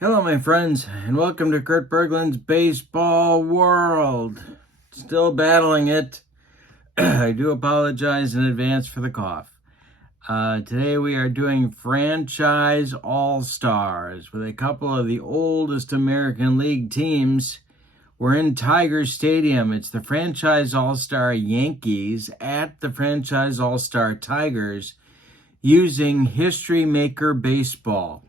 Hello, my friends, and welcome to Kurt Berglund's Baseball World. Still battling it. I do apologize in advance for the cough. Today we are doing Franchise All-Stars with a couple of the oldest American League teams. We're in Tiger Stadium. It's the Franchise All-Star Yankees at the Franchise All-Star Tigers using History Maker Baseball.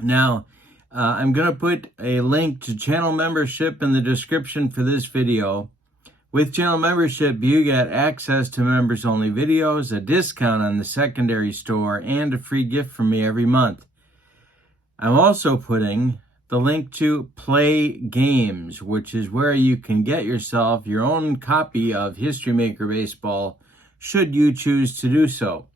Now, I'm going to put a link to channel membership in the description for this video. With channel membership, you get access to members-only videos, a discount on the secondary store, and a free gift from me every month. I'm also putting the link to Play Games, which is where you can get yourself your own copy of History Maker Baseball, should you choose to do so.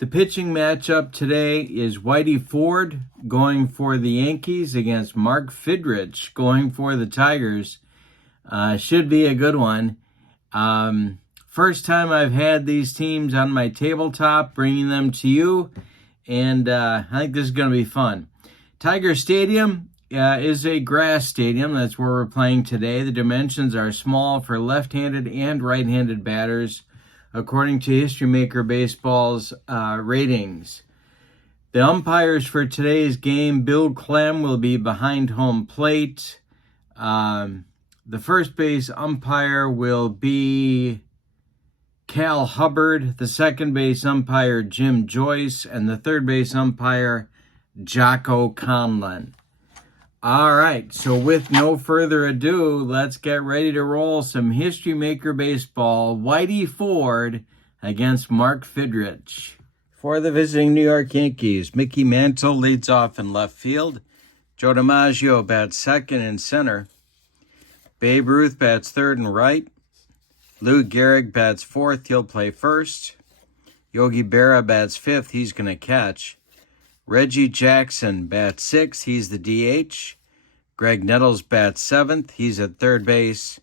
The pitching matchup today is Whitey Ford going for the Yankees against Mark Fidrych going for the Tigers. Should be a good one. First time I've had these teams on my tabletop, bringing them to you, and I think this is going to be fun. Tiger Stadium is a grass stadium. That's where we're playing today. The dimensions are small for left-handed and right-handed batters, according to History Maker Baseball's ratings. The umpires for today's game, Bill Clem will be behind home plate. The first base umpire will be Cal Hubbard. The second base umpire, Jim Joyce. And the third base umpire, Jocko Conlon. All right, so with no further ado, let's get ready to roll some History Maker Baseball. Whitey Ford against Mark Fidrych. For the visiting New York Yankees, Mickey Mantle leads off in left field. Joe DiMaggio bats second and center. Babe Ruth bats third and right. Lou Gehrig bats fourth. He'll play first. Yogi Berra bats fifth. He's going to catch. Reggie Jackson bats sixth. He's the DH. Greg Nettles bats seventh. He's at third base.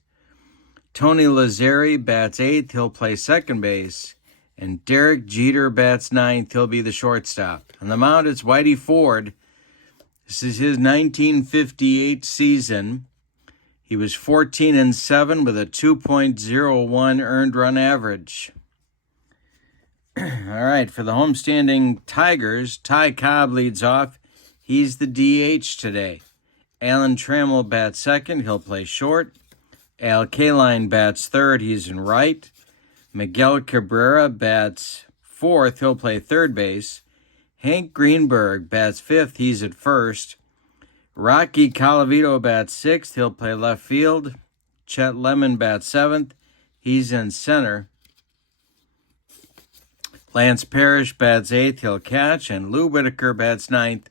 Tony Lazzeri bats eighth. He'll play second base. And Derek Jeter bats ninth. He'll be the shortstop. On the mound, it's Whitey Ford. This is his 1958 season. He was 14-7 with a 2.01 earned run average. All right, for the homestanding Tigers, Ty Cobb leads off. He's the DH today. Alan Trammell bats second. He'll play short. Al Kaline bats third. He's in right. Miguel Cabrera bats fourth. He'll play third base. Hank Greenberg bats fifth. He's at first. Rocky Colavito bats sixth. He'll play left field. Chet Lemon bats seventh. He's in center. Lance Parrish bats eighth. He'll catch. And Lou Whitaker bats ninth.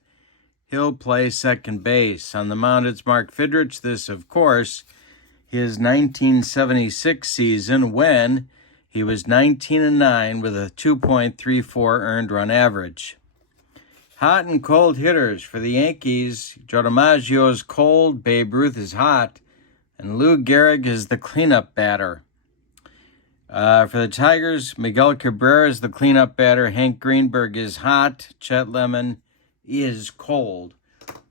He'll play second base. On the mound, it's Mark Fidrych. This, of course, his 1976 season when he was 19-9 with a 2.34 earned run average. Hot and cold hitters for the Yankees. Joe DiMaggio is cold. Babe Ruth is hot. And Lou Gehrig is the cleanup batter. For the Tigers, Miguel Cabrera is the cleanup batter. Hank Greenberg is hot. Chet Lemon is cold.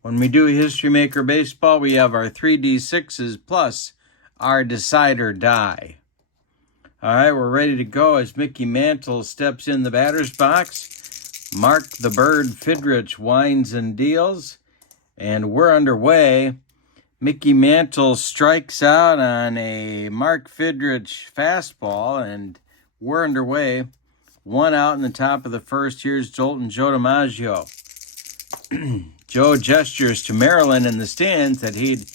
When we do History Maker Baseball, we have our 3D6s plus our decide or die. All right, we're ready to go as Mickey Mantle steps in the batter's box. Mark the Bird Fidrych winds and deals, and we're underway. Mickey Mantle strikes out on a Mark Fidrych fastball, and we're underway. One out in the top of the first. Here's Joe DiMaggio. Joe gestures to Marilyn in the stands that he'd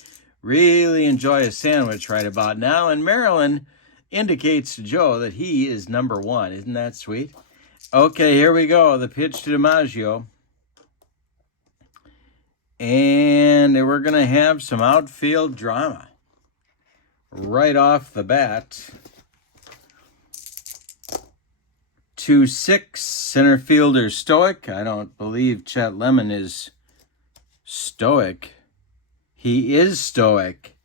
really enjoy a sandwich right about now, and Marilyn indicates to Joe that he is number one. Isn't that sweet? Okay, here we go. The pitch to DiMaggio. And we're going to have some outfield drama right off the bat. 2-6, center fielder Stoic. I don't believe Chet Lemon is stoic. He is stoic.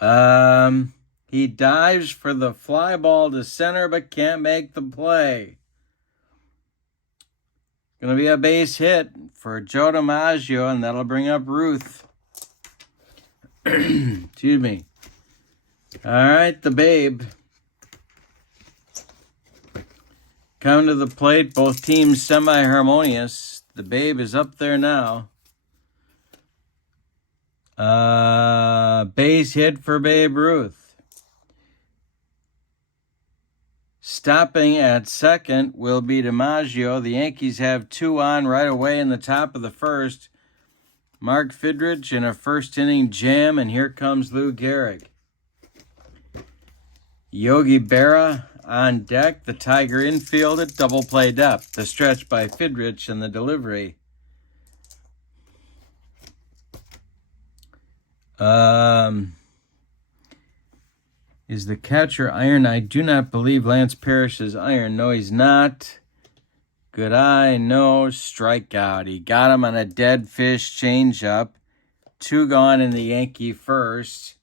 He dives for the fly ball to center but can't make the play. Going to be a base hit. for Joe DiMaggio, and that'll bring up Ruth. Excuse me. All right, the Babe. Coming to the plate, both teams semi-harmonious. The Babe is up there now. Base hit for Babe Ruth. Stopping at second will be DiMaggio. The Yankees have 2 on right away in the top of the first. Mark Fidrych in a first-inning jam, and here comes Lou Gehrig. Yogi Berra on deck. The Tiger infield at double play depth. The stretch by Fidrych and the delivery. Is the catcher iron? I do not believe Lance Parrish is iron. No, he's not. Good eye, no. Strikeout. He got him on a dead fish changeup. 2 gone in the Yankee first.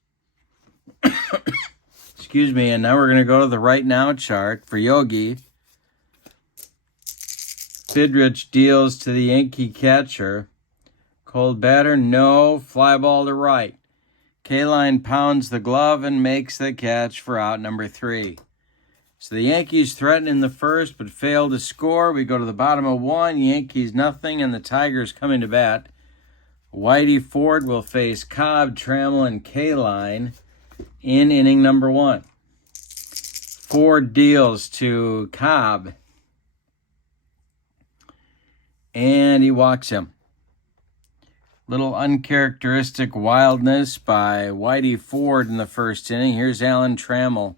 Excuse me, and now we're going to go to the right now chart for Yogi. Fidrych deals to the Yankee catcher. Cold batter, no. Fly ball to right. K-Line pounds the glove and makes the catch for out number 3. So the Yankees threaten in the first but fail to score. We go to the bottom of 1. Yankees nothing, and the Tigers coming to bat. Whitey Ford will face Cobb, Trammell, and K-Line in inning number 1. Ford deals to Cobb, and he walks him. Little uncharacteristic wildness by Whitey Ford in the first inning. Here's Alan Trammell,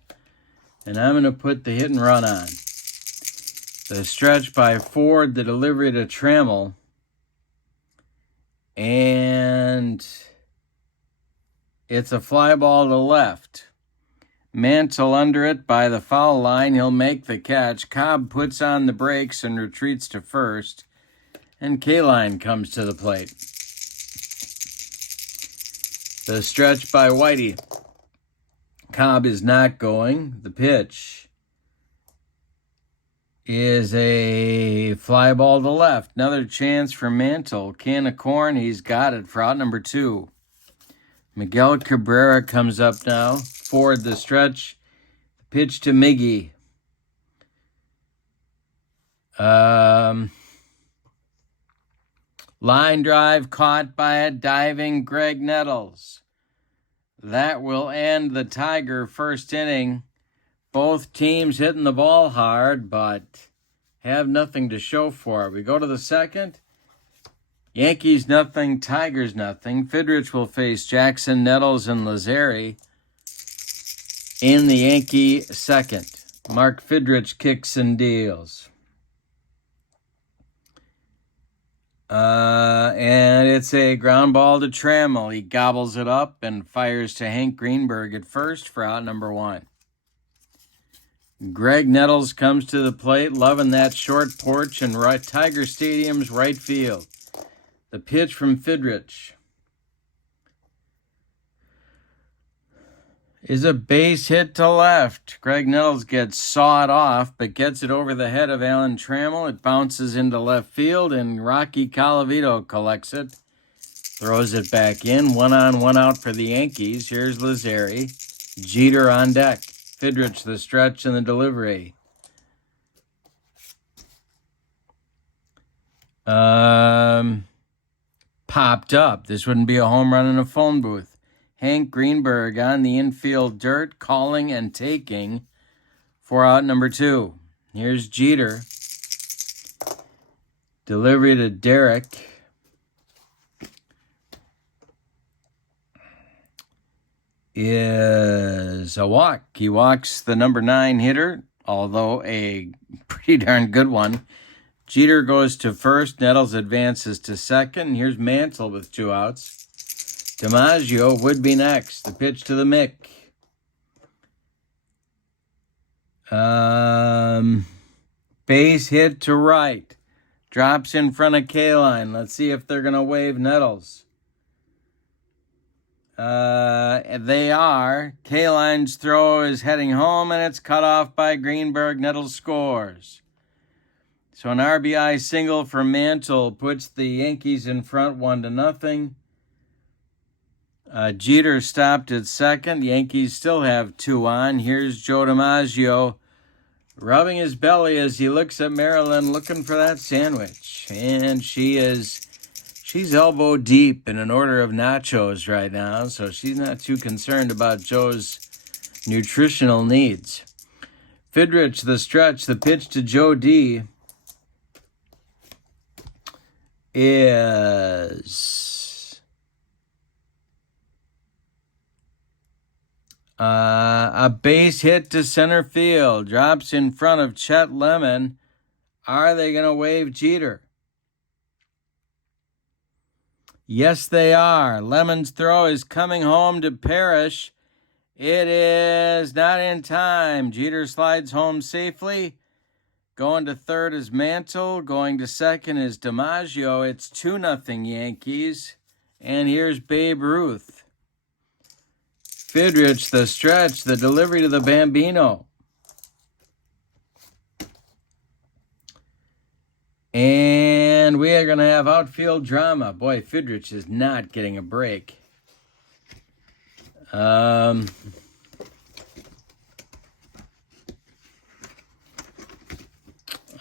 and I'm going to put the hit and run on. The stretch by Ford, the delivery to Trammell, and it's a fly ball to left. Mantle under it by the foul line. He'll make the catch. Cobb puts on the brakes and retreats to first. And K-Line comes to the plate. The stretch by Whitey. Cobb is not going. The pitch is a fly ball to left. Another chance for Mantle. Can of corn. He's got it for out number 2. Miguel Cabrera comes up now. Ford the stretch. Pitch to Miggy. Line drive caught by a diving Greg Nettles. That will end the Tiger first inning. Both teams hitting the ball hard, but have nothing to show for it. We go to the second. Yankees nothing, Tigers nothing. Fidrych will face Jackson, Nettles, and Lazzeri in the Yankee second. Mark Fidrych kicks and deals. And it's a ground ball to Trammell. He gobbles it up and fires to Hank Greenberg at first for out number 1. Greg Nettles comes to the plate, loving that short porch in Tiger Stadium's right field. The pitch from Fidrych is a base hit to left. Greg Nettles gets sawed off, but gets it over the head of Alan Trammell. It bounces into left field, and Rocky Colavito collects it. Throws it back in. 1 on, 1 out for the Yankees. Here's Lazzeri. Jeter on deck. Fidrych the stretch and the delivery. Popped up. This wouldn't be a home run in a phone booth. Hank Greenberg on the infield dirt, calling and taking for out number 2. Here's Jeter. Delivery to Derek. Is a walk. He walks the number 9 hitter, although a pretty darn good one. Jeter goes to first. Nettles advances to second. Here's Mantle with 2 outs. DiMaggio would be next. The pitch to the Mick. Base hit to right. Drops in front of K-Line. Let's see if they're going to wave Nettles. They are. K-Line's throw is heading home, and it's cut off by Greenberg. Nettles scores. So an RBI single for Mantle puts the Yankees in front 1-0. Jeter stopped at second. Yankees still have 2 on. Here's Joe DiMaggio rubbing his belly as he looks at Marilyn looking for that sandwich. And she's elbow deep in an order of nachos right now, so she's not too concerned about Joe's nutritional needs. Fidrych, the stretch, the pitch to Joe D is a base hit to center field. Drops in front of Chet Lemon. Are they going to wave Jeter? Yes, they are. Lemon's throw is coming home to Parrish. It is not in time. Jeter slides home safely. Going to third is Mantle. Going to second is DiMaggio. It's 2-0 Yankees. And here's Babe Ruth. Fidrych, the stretch, the delivery to the Bambino. And we are going to have outfield drama. Boy, Fidrych is not getting a break.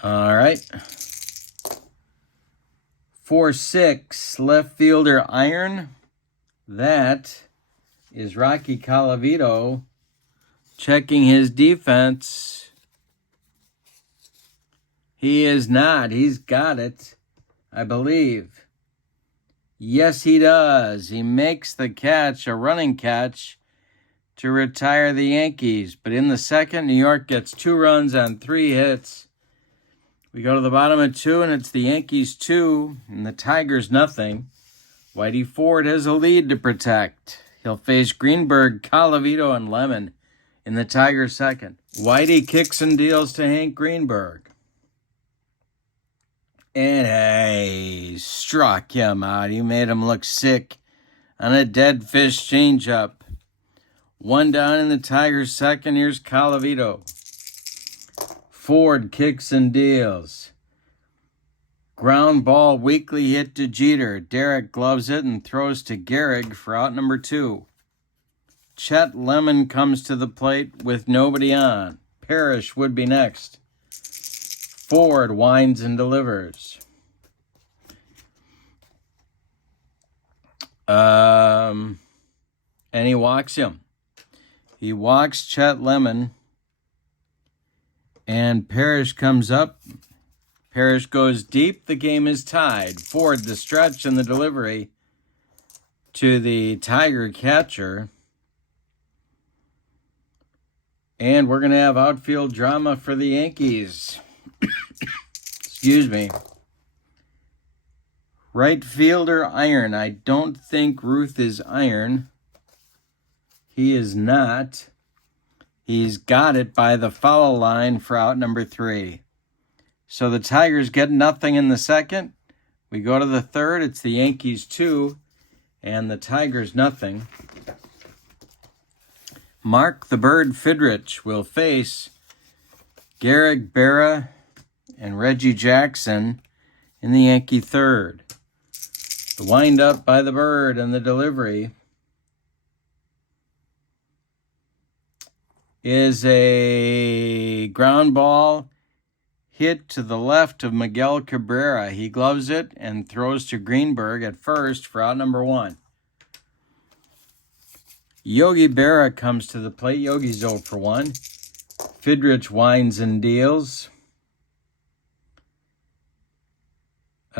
All right. 4-6, left fielder Iron. That is Rocky Colavito checking his defense. He is not. He's got it, I believe. Yes, he does. He makes the catch, a running catch, to retire the Yankees. But in the second, New York gets 2 runs on 3 hits. We go to the bottom of 2, and it's the Yankees 2 and the Tigers nothing. Whitey Ford has a lead to protect. He'll face Greenberg, Colavito, and Lemon in the Tigers second. Whitey kicks and deals to Hank Greenberg. And hey, struck him out. He made him look sick on a dead fish changeup. 1 down in the Tigers second. Here's Colavito. Ford kicks and deals. Ground ball weakly hit to Jeter. Derek gloves it and throws to Gehrig for out number 2. Chet Lemon comes to the plate with nobody on. Parrish would be next. Ford winds and delivers. And he walks him. He walks Chet Lemon. And Parrish comes up. Parrish goes deep. The game is tied. Ford, the stretch and the delivery to the Tiger catcher. And we're going to have outfield drama for the Yankees. Excuse me. Right fielder Iron. I don't think Ruth is Iron. He is not. He's got it by the foul line for out number 3. So the Tigers get nothing in the second. We go to the third. It's the Yankees 2 and the Tigers nothing. Mark the Bird Fidrych will face Gehrig, Berra, and Reggie Jackson in the Yankee third. The wind-up by the Bird and the delivery is a ground ball hit to the left of Miguel Cabrera. He gloves it and throws to Greenberg at first for out number 1. Yogi Berra comes to the plate. Yogi's 0 for 1. Fidrych winds and deals.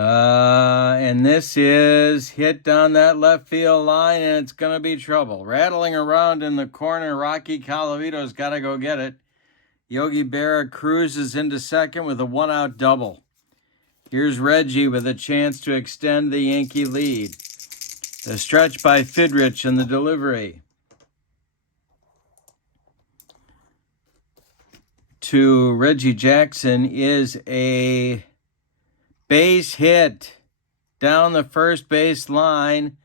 And this is hit down that left field line, and it's going to be trouble. Rattling around in the corner, Rocky Colavito's got to go get it. Yogi Berra cruises into second with a 1-out double. Here's Reggie with a chance to extend the Yankee lead. The stretch by Fidrych and the delivery to Reggie Jackson is a base hit down the first base line.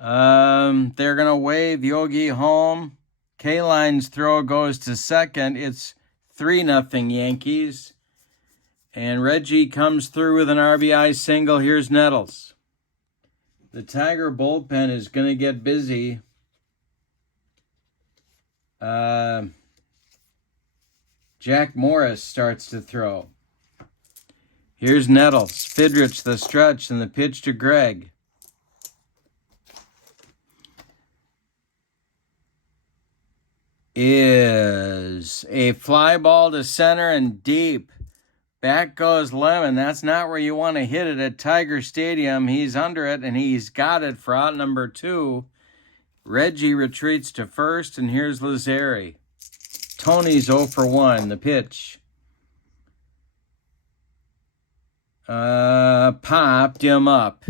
They're going to wave Yogi home. Kaline's throw goes to second. It's 3-0 Yankees. And Reggie comes through with an RBI single. Here's Nettles. The Tiger bullpen is going to get busy. Jack Morris starts to throw. Here's Nettles. Fidrych the stretch and the pitch to Greg. Is a fly ball to center and deep. Back goes Lemon. That's not where you want to hit it at Tiger Stadium. He's under it, and he's got it for out number 2. Reggie retreats to first, and here's Lazzeri. Tony's 0 for 1. The pitch. Popped him up.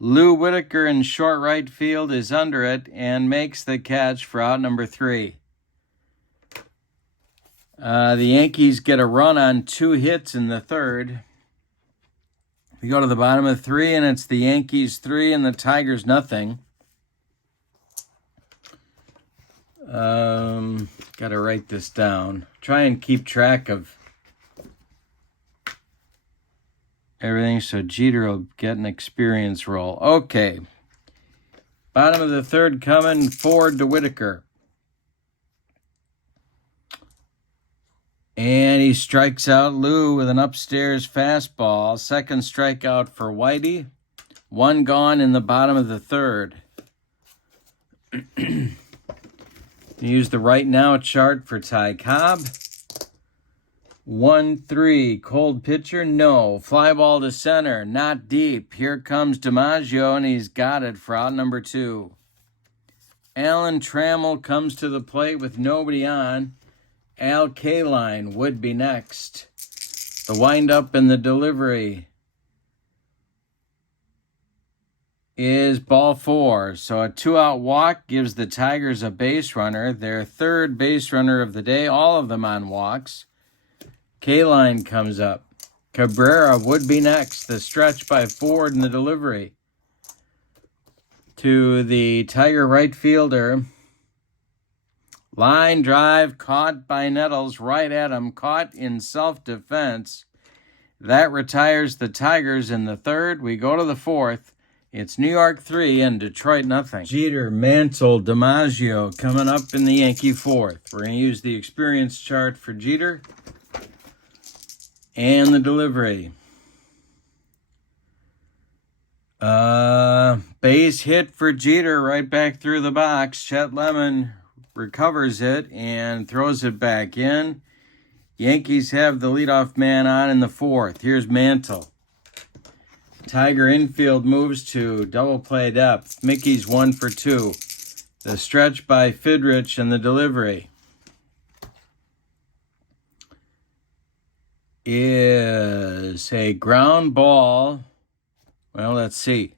Lou Whitaker in short right field is under it and makes the catch for out number 3. The Yankees get a run on 2 hits in the third. We go to the bottom of 3, and it's the Yankees 3 and the Tigers nothing. Got to write this down. Try and keep track of everything so Jeter will get an experience roll. Okay. Bottom of the third coming, Ford to Whitaker. And he strikes out Lou with an upstairs fastball. Second strikeout for Whitey. 1 gone in the bottom of the third. Use the right now chart for Ty Cobb. 1-3. Cold pitcher, no. Fly ball to center, not deep. Here comes DiMaggio, and he's got it for out number 2. Alan Trammell comes to the plate with nobody on. Al Kaline would be next. The windup and the delivery is ball 4. So a 2-out walk gives the Tigers a base runner. Their third base runner of the day, all of them on walks. Kaline comes up. Cabrera would be next. The stretch by Ford and the delivery to the Tiger right fielder. Line drive caught by Nettles right at him, caught in self-defense. That retires the Tigers in the third. We go to the fourth. It's New York 3 and Detroit nothing. Jeter, Mantle, DiMaggio coming up in the Yankee fourth. We're going to use the experience chart for Jeter and the delivery. Base hit for Jeter right back through the box. Chet Lemon recovers it and throws it back in. Yankees have the leadoff man on in the fourth. Here's Mantle. Tiger infield moves to double play depth. Mickey's 1 for 2. The stretch by Fidrych and the delivery is a ground ball. Well, let's see.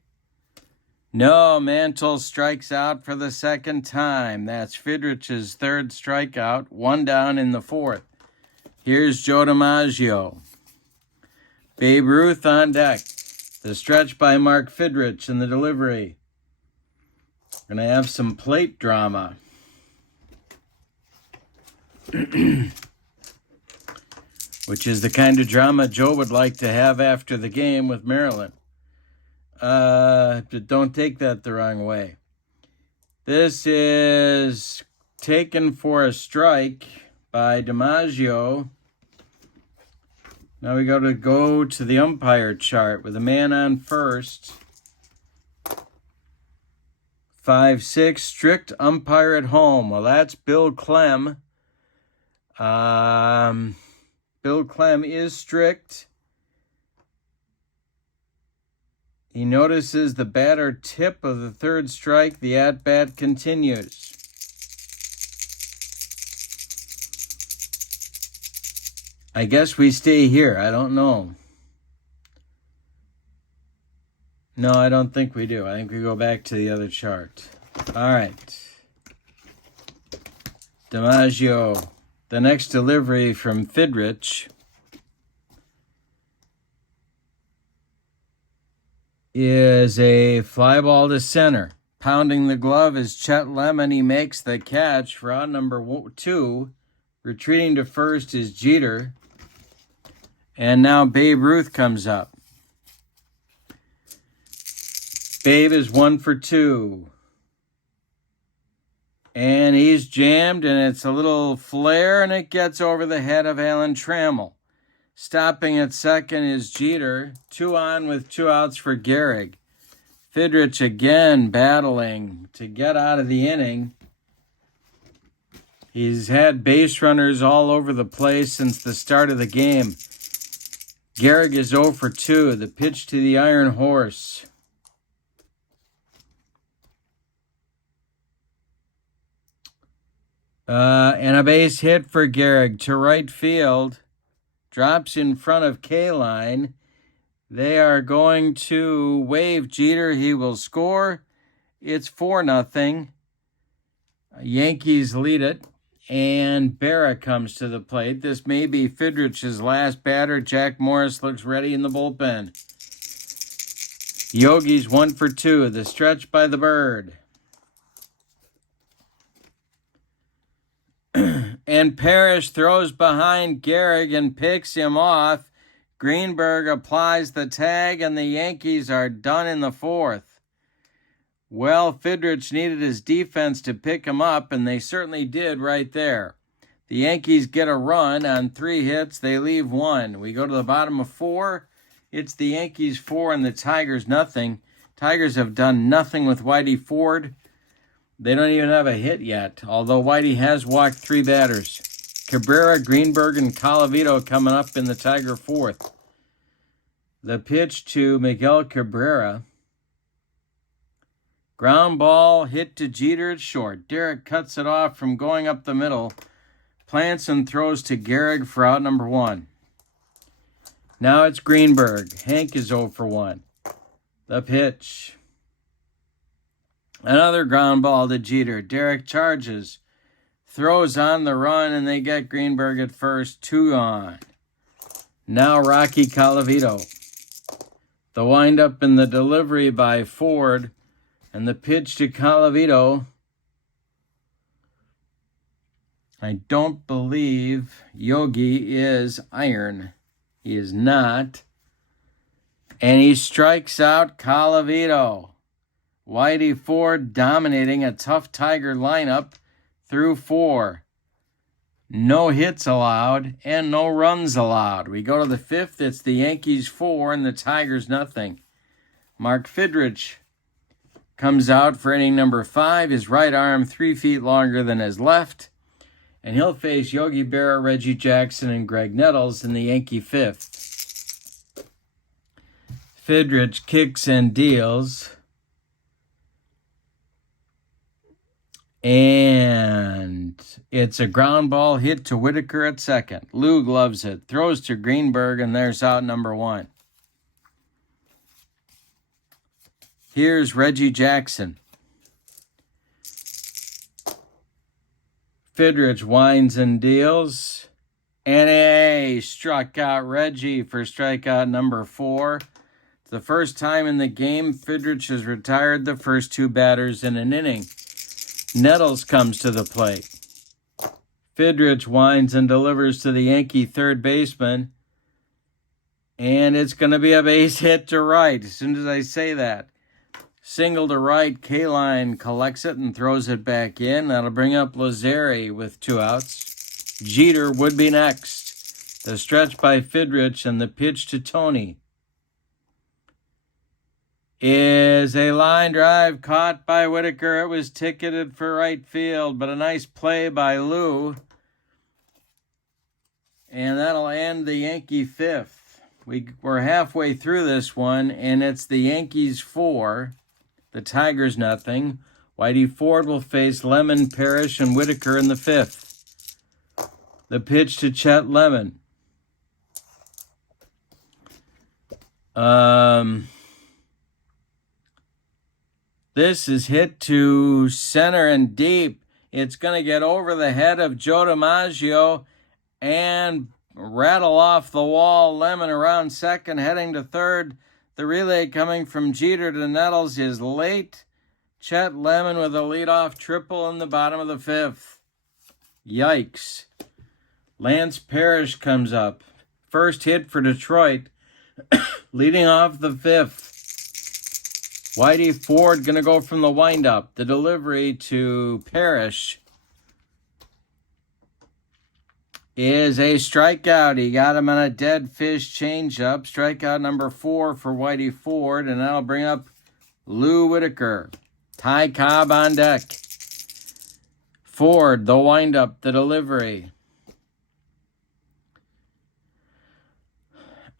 No, Mantle strikes out for the second time. That's Fidrych's third strikeout. 1 down in the fourth. Here's Joe DiMaggio. Babe Ruth on deck. The stretch by Mark Fidrych and the delivery. We're going to have some plate drama. Which is the kind of drama Joe would like to have after the game with Maryland. But don't take that the wrong way. This is taken for a strike by DiMaggio. Now we go to the umpire chart with a man on first. 5-6, strict umpire at home. Well, that's Bill Clem. Bill Clem is strict. He notices the batter tip of the third strike. The at-bat continues. I guess we stay here. I don't know. No, I don't think we do. I think we go back to the other chart. All right. DiMaggio. The next delivery from Fidrych is a fly ball to center. Pounding the glove is Chet Lemon. He makes the catch for out number 2. Retreating to first is Jeter. And now Babe Ruth comes up. Babe is 1 for 2. And he's jammed, and it's a little flare, and it gets over the head of Alan Trammell. Stopping at second is Jeter. 2 on with 2 outs for Gehrig. Fidrych again battling to get out of the inning. He's had base runners all over the place since the start of the game. Gehrig is 0 for 2. The pitch to the Iron Horse. And a base hit for Gehrig to right field. Drops in front of K-line. They are going to wave Jeter. He will score. It's 4-0. Yankees lead it. And Berra comes to the plate. This may be Fidrych's last batter. Jack Morris looks ready in the bullpen. Yogi's 1 for 2. The stretch by the Bird. And Parrish throws behind Gehrig and picks him off. Greenberg applies the tag, and the Yankees are done in the 4th. Well, Fidrych needed his defense to pick him up, and they certainly did right there. The Yankees get a run on 3 hits. They leave 1. We go to the bottom of 4. It's the Yankees 4 and the Tigers nothing. Tigers have done nothing with Whitey Ford. They don't even have a hit yet, although Whitey has walked 3 batters. Cabrera, Greenberg, and Colavito coming up in the Tiger 4th. The pitch to Miguel Cabrera. Ground ball hit to Jeter at short. Derek cuts it off from going up the middle. Plants and throws to Gehrig for out number 1. Now it's Greenberg. Hank is 0 for 1. The pitch. Another ground ball to Jeter. Derek charges. Throws on the run, and they get Greenberg at first. 2 on. Now Rocky Colavito. The windup and the delivery by Ford. And the pitch to Colavito. I don't believe Yogi is iron. He is not. And he strikes out Colavito. Whitey Ford dominating a tough Tiger lineup through 4. No hits allowed and no runs allowed. We go to the 5th. It's the Yankees 4 and the Tigers nothing. Mark Fidrych comes out for inning number 5. His right arm 3 feet longer than his left. And he'll face Yogi Berra, Reggie Jackson, and Greg Nettles in the Yankee 5th. Fidrych kicks and deals. And it's a ground ball hit to Whitaker at second. Lou gloves it. Throws to Greenberg, and there's out number 1. Here's Reggie Jackson. Fidrych winds and deals. And he struck out Reggie for strikeout number 4. It's the first time in the game Fidrych has retired the first 2 batters in an inning. Nettles comes to the plate. Fidrych winds and delivers to the Yankee third baseman. And it's going to be a base hit to right as soon as I say that. Single to right, K-line collects it and throws it back in. That'll bring up Lazari with 2 outs. Jeter would be next. The stretch by Fidrych and the pitch to Tony is a line drive caught by Whitaker. It was ticketed for right field, but a nice play by Lou. And that'll end the Yankee 5th. We're halfway through this one, and it's the Yankees 4. The Tigers nothing. Whitey Ford will face Lemon, Parrish, and Whitaker in the 5th. The pitch to Chet Lemon. This is hit to center and deep. It's going to get over the head of Joe DiMaggio and rattle off the wall. Lemon around second, heading to third. The relay coming from Jeter to Nettles is late. Chet Lemon with a leadoff triple in the bottom of the 5th. Yikes. Lance Parrish comes up. first hit for Detroit, leading off the fifth. Whitey Ford going to go from the windup. The delivery to Parrish is a strikeout. He got him on a dead fish changeup. Strikeout number 4 for Whitey Ford, and that'll bring up Lou Whitaker. Ty Cobb on deck. Ford, the windup, the delivery.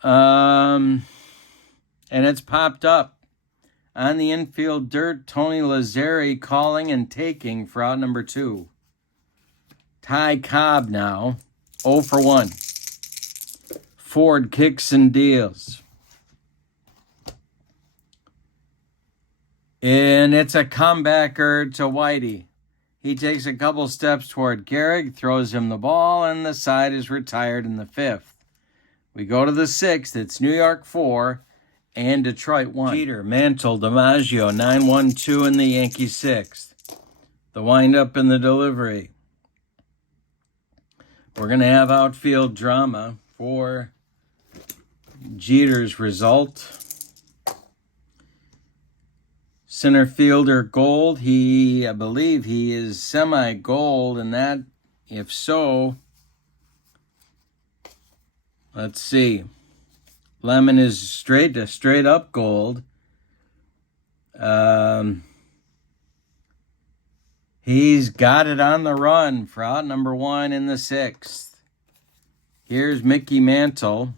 And it's popped up. On the infield dirt, Tony Lazzeri calling and taking for out number 2. Ty Cobb now, 0 for 1. Ford kicks and deals. And it's a comebacker to Whitey. He takes a couple steps toward Gehrig, throws him the ball, and the side is retired in the 5th. We go to the 6th. It's New York 4 and Detroit 1. Jeter, Mantle, DiMaggio, 9-1-2 in the Yankees 6th. The windup and the delivery. We're going to have outfield drama for Jeter's result. Center fielder Gold. I believe he is semi-gold, and that, if so, let's see. Lemon is straight up gold. He's got it on the run for out number 1 in the 6th. Here's Mickey Mantle.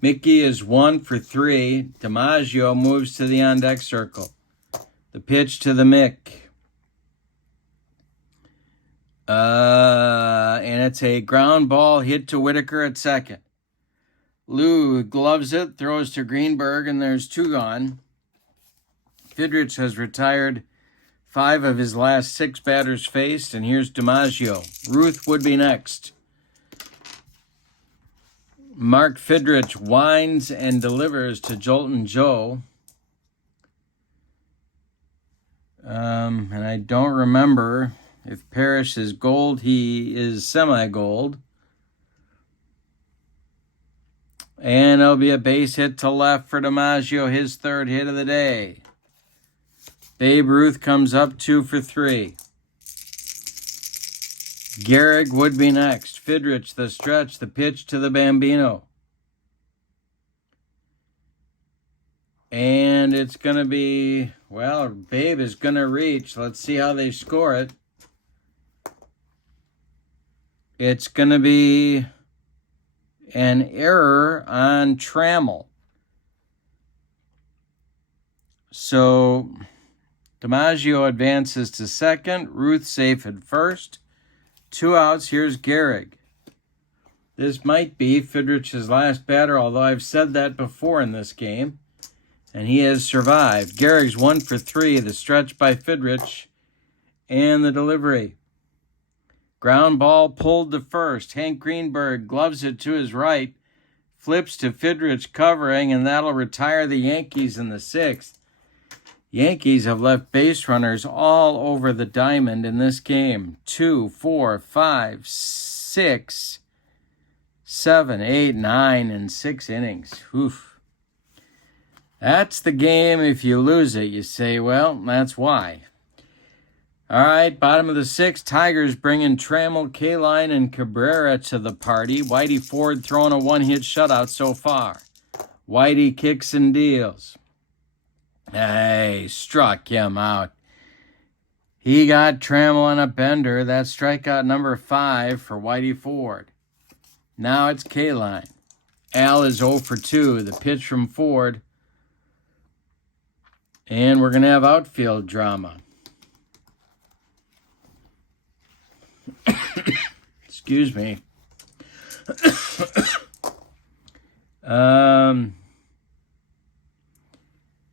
Mickey is 1 for 3. DiMaggio moves to the on-deck circle. The pitch to the Mick. And it's a ground ball hit to Whitaker at second. Lou gloves it, throws to Greenberg, and there's 2 gone. Fidrych has retired 5 of his last 6 batters faced, and here's DiMaggio. Ruth would be next. Mark Fidrych winds and delivers to Jolton Joe. And I don't remember if Parrish is gold. He is semi-gold. And it'll be a base hit to left for DiMaggio, his 3rd hit of the day. Babe Ruth comes up 2 for 3. Gehrig would be next. Fidrych, the stretch, the pitch to the Bambino. And it's going to be, well, Babe is going to reach. Let's see how they score it. It's going to be an error on Trammell. So DiMaggio advances to second. Ruth safe at first. 2 outs. Here's Gehrig. This might be Fidrych's last batter, although I've said that before in this game. And he has survived. Gehrig's 1 for 3. The stretch by Fidrych. And the delivery. Ground ball pulled to first. Hank Greenberg gloves it to his right. Flips to Fidrych covering, and that'll retire the Yankees in the 6th. Yankees have left base runners all over the diamond in this game. 2, 4, 5, 6, 7, 8, 9, and 6 innings. Oof. That's the game. If you lose it, you say, well, that's why. All right, bottom of the 6th, Tigers bringing Trammell, Kaline, and Cabrera to the party. Whitey Ford throwing a 1-hit shutout so far. Whitey kicks and deals. Hey, struck him out. He got Trammell on a bender. That's strikeout number 5 for Whitey Ford. Now it's Kaline. Al is 0 for 2. The pitch from Ford. And we're going to have outfield drama. Excuse me.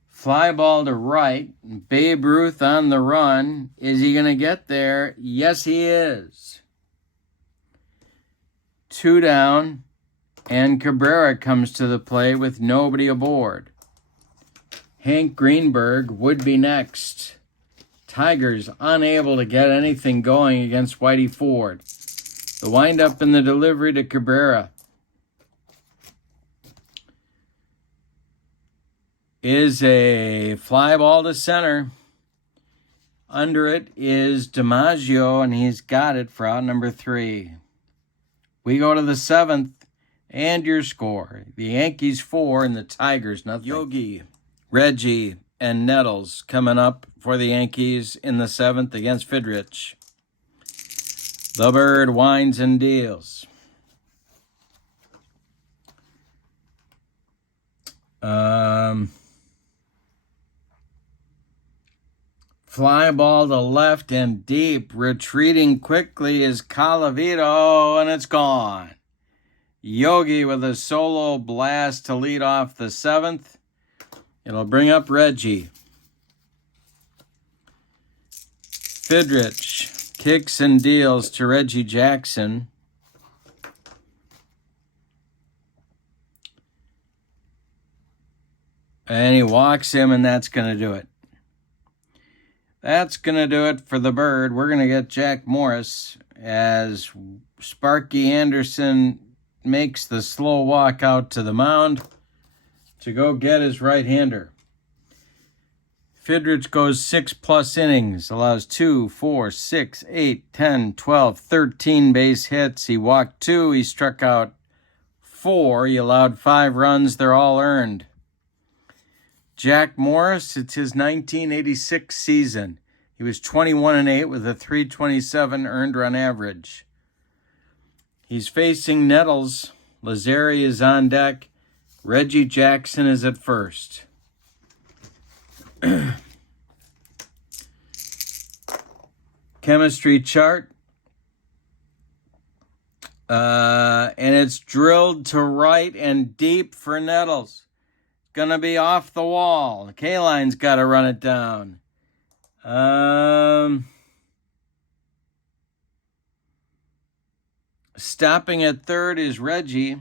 Fly ball to right. Babe Ruth on the run. Is he going to get there? Yes, he is. 2 down. And Cabrera comes to the play with nobody aboard. Hank Greenberg would be next. Tigers unable to get anything going against Whitey Ford. The windup and the delivery to Cabrera is a fly ball to center. Under it is DiMaggio, and he's got it for out number 3. We go to the 7th, and your score. The Yankees 4 and the Tigers nothing. Yogi, Reggie, and Nettles coming up for the Yankees in the 7th against Fidrych. The Bird winds and deals. Fly ball to left and deep. Retreating quickly is Calavito, and it's gone. Yogi with a solo blast to lead off the 7th. It'll bring up Reggie. Fidrych kicks and deals to Reggie Jackson. And he walks him, and that's going to do it. That's going to do it for the Bird. We're going to get Jack Morris as Sparky Anderson makes the slow walk out to the mound to go get his right-hander. Fidrych goes 6+ innings, allows 2, 4, 6, 8, 10, 12, 13 base hits. He walked 2, he struck out 4, he allowed 5 runs. They're all earned. Jack Morris, it's his 1986 season. He was 21-8 with a .327 earned run average. He's facing Nettles. Lazzeri is on deck. Reggie Jackson is at first. Chemistry chart. And it's drilled to right and deep for Nettles. Gonna be off the wall. K-Line's got to run it down. Stopping at third is Reggie.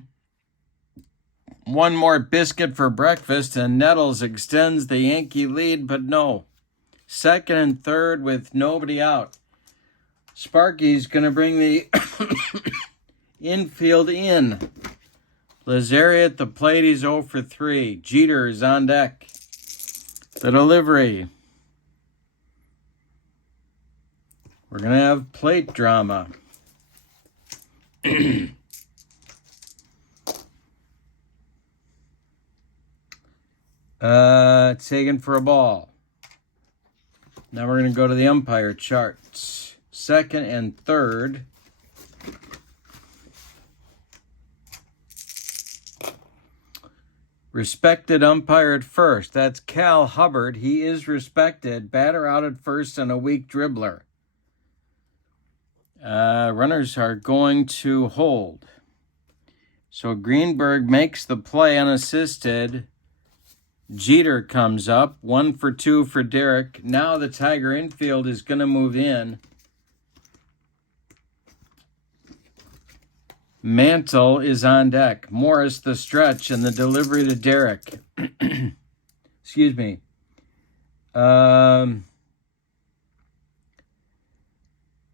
One more biscuit for breakfast, and Nettles extends the Yankee lead, but no. Second and third with nobody out. Sparky's going to bring the infield in. Lazzeri at the plate, he's 0 for 3. Jeter is on deck. The delivery. We're going to have plate drama. Taken for a ball. Now we're going to go to the umpire charts. Second and third. Respected umpire at first. That's Cal Hubbard. He is respected. Batter out at first and a weak dribbler. Runners are going to hold. So Greenberg makes the play unassisted. Jeter comes up. 1 for 2 for Derek. Now the Tiger infield is going to move in. Mantle is on deck. Morris the stretch and the delivery to Derek. Excuse me.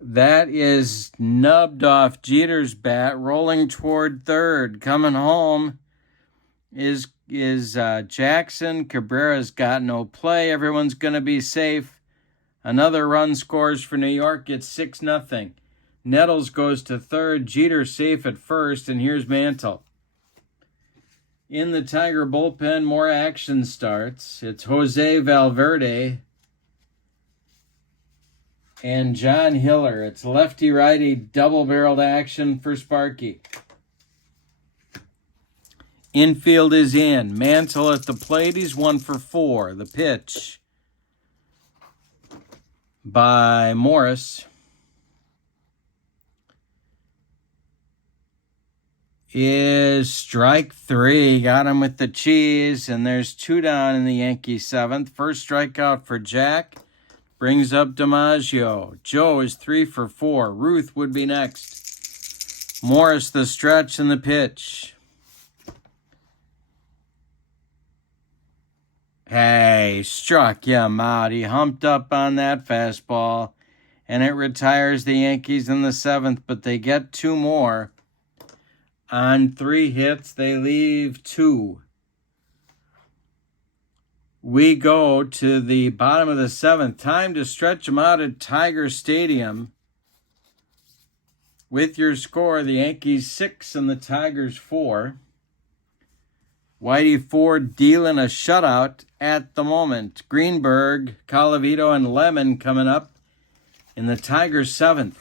That is nubbed off Jeter's bat, rolling toward third. Coming home is Jackson. Cabrera's got no play. Everyone's going to be safe. Another run scores for New York. It's 6-0. Nettles goes to third. Jeter safe at first, and here's Mantle. In the Tiger bullpen, more action starts. It's Jose Valverde and John Hiller. It's lefty-righty double-barreled action for Sparky. Infield is in. Mantle at the plate. He's 1 for 4. The pitch by Morris is strike 3. Got him with the cheese, and there's 2 down in the Yankee 7th. First strikeout for Jack. Brings up DiMaggio. Joe is 3 for 4. Ruth would be next. Morris the stretch and the pitch. Hey, struck him out. He humped up on that fastball, and it retires the Yankees in the 7th, but they get 2 more. On 3 hits, they leave 2. We go to the bottom of the 7th. Time to stretch them out at Tiger Stadium. With your score, the Yankees 6 and the Tigers 4. Whitey Ford dealing a shutout at the moment. Greenberg, Colavito, and Lemon coming up in the Tigers 7th.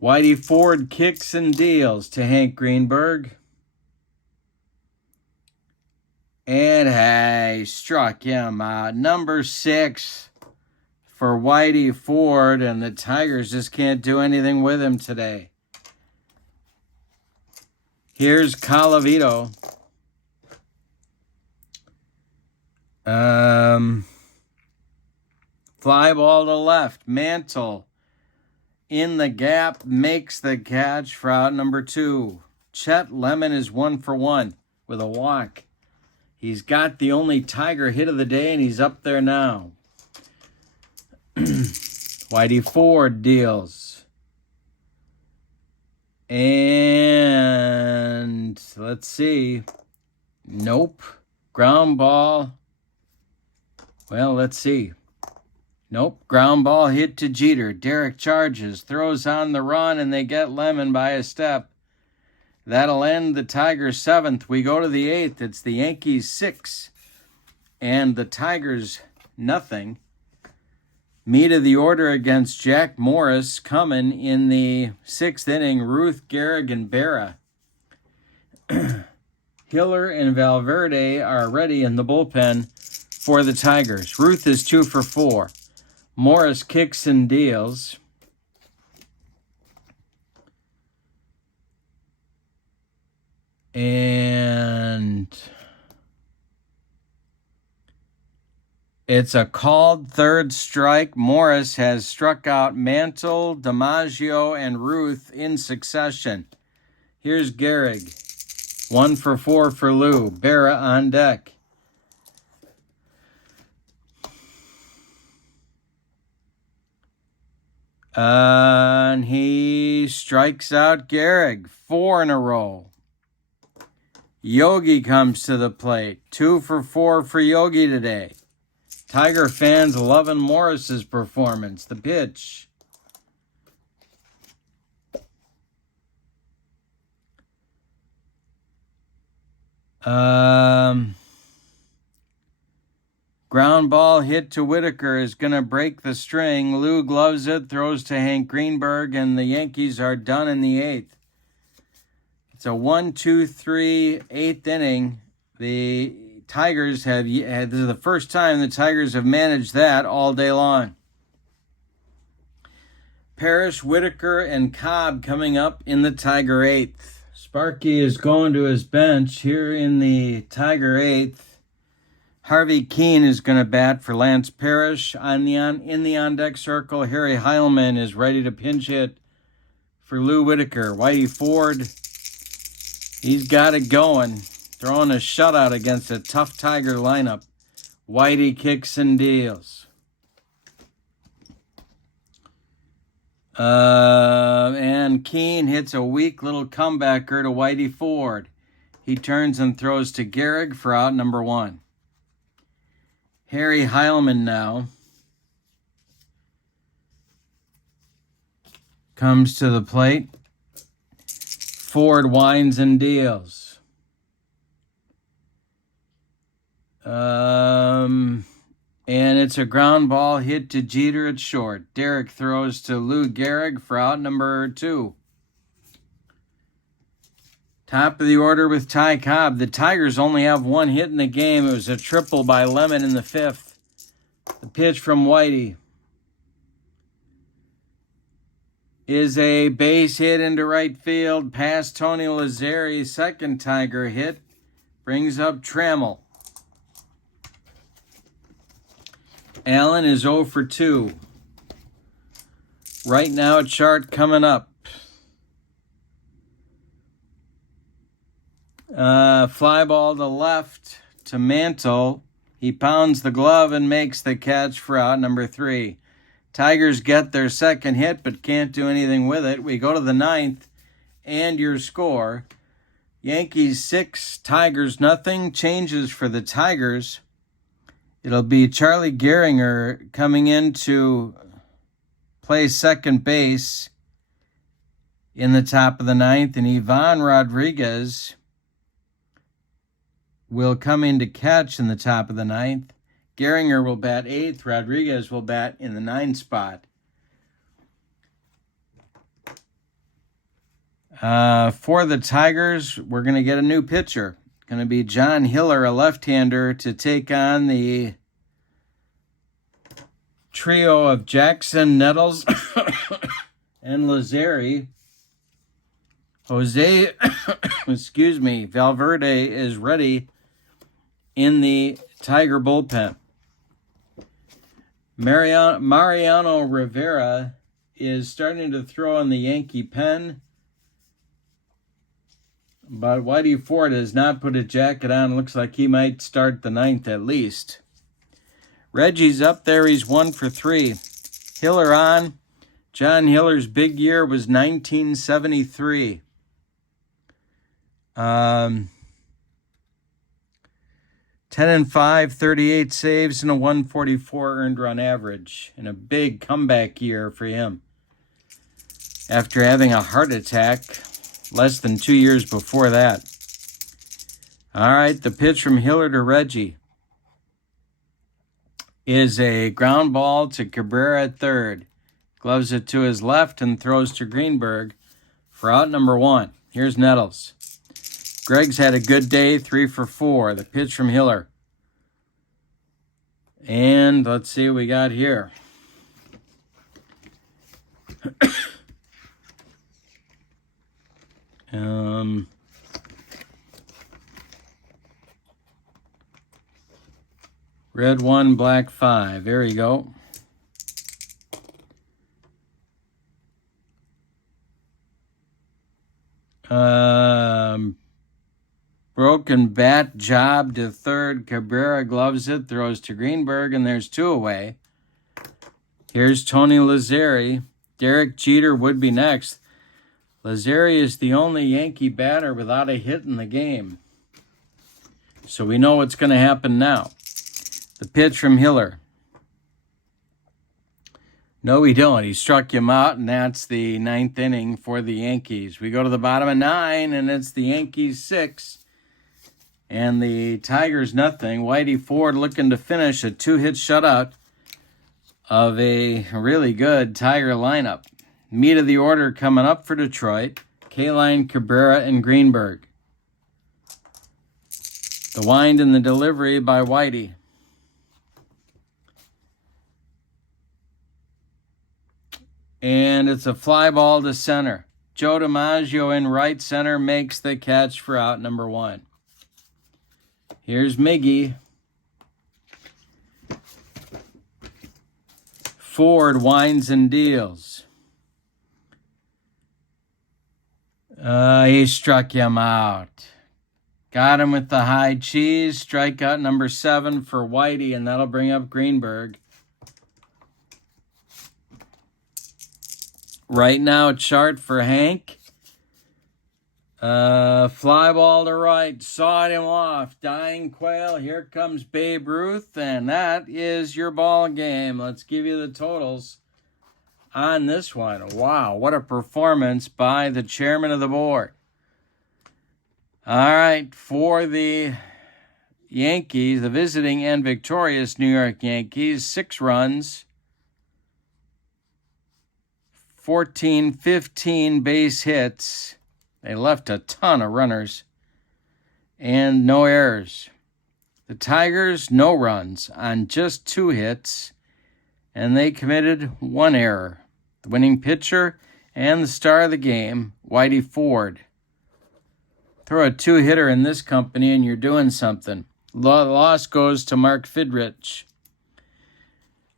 Whitey Ford kicks and deals to Hank Greenberg. And I struck him out. Number 6 for Whitey Ford, and the Tigers just can't do anything with him today. Here's Colavito. Fly ball to left. Mantle in the gap makes the catch for out number 2. Chet Lemon is 1 for 1 with a walk. He's got the only Tiger hit of the day, and he's up there now. Whitey Ford deals. And let's see. Nope. Ground ball. Well, let's see. Nope. Ground ball hit to Jeter. Derek charges, throws on the run, and they get Lemon by a step. That'll end the Tigers 7th. We go to the 8th. It's the Yankees 6 and the Tigers nothing. Meat of the order against Jack Morris coming in the 6th inning. Ruth, Gehrig, and Berra. Hiller and Valverde are ready in the bullpen for the Tigers. Ruth is 2 for 4. Morris kicks and deals. And it's a called 3rd strike. Morris has struck out Mantle, DiMaggio, and Ruth in succession. Here's Gehrig. 1 for 4 for Lou. Berra on deck. And he strikes out Gehrig. 4 in a row. Yogi comes to the plate. 2 for 4 for Yogi today. Tiger fans loving Morris's performance. The pitch. Ground ball hit to Whitaker is going to break the string. Lou gloves it, throws to Hank Greenberg, and the Yankees are done in the 8th. It's a 1-2-3 8th inning. The Tigers have, this is the first time the Tigers have managed that all day long. Parrish, Whitaker, and Cobb coming up in the Tiger 8th. Sparky is going to his bench here in the Tiger 8th. Harvey Keene is going to bat for Lance Parrish. In the on-deck circle, Harry Heilman is ready to pinch hit for Lou Whitaker. Whitey Ford, he's got it going. Throwing a shutout against a tough Tiger lineup. Whitey kicks and deals. And Keene hits a weak little comebacker to Whitey Ford. He turns and throws to Gehrig for out number 1. Harry Heilman now comes to the plate. Ford winds and deals. And it's a ground ball hit to Jeter at short. Derek throws to Lou Gehrig for out number 2. Top of the order with Ty Cobb. The Tigers only have 1 hit in the game. It was a triple by Lemon in the 5th. The pitch from Whitey is a base hit into right field past Tony Lazzeri. Second Tiger hit brings up Trammell. Allen is 0 for 2. Right now, a chart coming up. Fly ball to left to Mantle. He pounds the glove and makes the catch for out number 3. Tigers get their second hit but can't do anything with it. We go to the ninth, and your score. Yankees 6, Tigers nothing. Changes for the Tigers. It'll be Charlie Gehringer coming in to play second base in the top of the ninth, and Ivan Rodriguez will come in to catch in the top of the ninth. Gehringer will bat 8th. Rodriguez will bat in the 9th spot. For the Tigers, we're going to get a new pitcher. Going to be John Hiller, a left-hander, to take on the trio of Jackson, Nettles, and Lazeri. Jose, Valverde is ready in the Tiger bullpen. Mariano Rivera is starting to throw in the Yankee pen, but Whitey Ford has not put a jacket on. Looks like he might start the ninth at least. Reggie's up there. He's 1 for 3. Hiller on. John Hiller's big year was 1973. 10-5, 38 saves, and a 144 earned run average. And a big comeback year for him after having a heart attack less than 2 years before that. All right, the pitch from Hiller to Reggie is a ground ball to Cabrera at third. Gloves it to his left and throws to Greenberg for out number 1. Here's Nettles. Greg's had a good day, 3 for 4. The pitch from Hiller. And let's see what we got here. Red 1, black 5. There you go. Broken bat job to third. Cabrera gloves it, throws to Greenberg, and there's 2 away. Here's Tony Lazeri. Derek Jeter would be next. Lazeri is the only Yankee batter without a hit in the game. So we know what's going to happen now. The pitch from Hiller. No, we don't. He struck him out, and that's the 9th inning for the Yankees. We go to the bottom of 9, and it's the Yankees 6 and the Tigers nothing. Whitey Ford looking to finish a 2-hit shutout of a really good Tiger lineup. Meat of the order coming up for Detroit. Kaline, Cabrera, and Greenberg. The wind and the delivery by Whitey. And it's a fly ball to center. Joe DiMaggio in right center makes the catch for out number 1. Here's Miggy. Ford winds and deals. He struck him out. Got him with the high cheese. Strikeout number 7 for Whitey, and that'll bring up Greenberg. Right now, chart for Hank. Fly ball to right. Sawed him off. Dying quail. Here comes Babe Ruth, and that is your ball game. Let's give you the totals on this one. Wow, what a performance by the chairman of the board. All right, for the Yankees, the visiting and victorious New York Yankees, 6 runs, 15 base hits. They left a ton of runners and no errors. The Tigers, no runs on just 2 hits, and they committed 1 error. The winning pitcher and the star of the game, Whitey Ford. Throw a 2-hitter in this company and you're doing something. Loss goes to Mark Fidrych.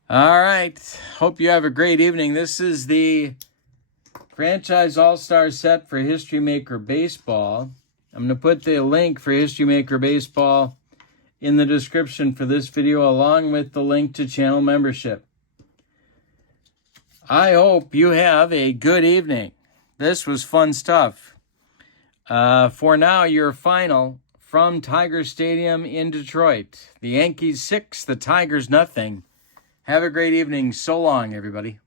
All right. Hope you have a great evening. This is the Franchise All-Star set for History Maker Baseball. I'm going to put the link for History Maker Baseball in the description for this video, along with the link to channel membership. I hope you have a good evening. This was fun stuff. For now, your final from Tiger Stadium in Detroit. The Yankees 6, the Tigers nothing. Have a great evening. So long, everybody.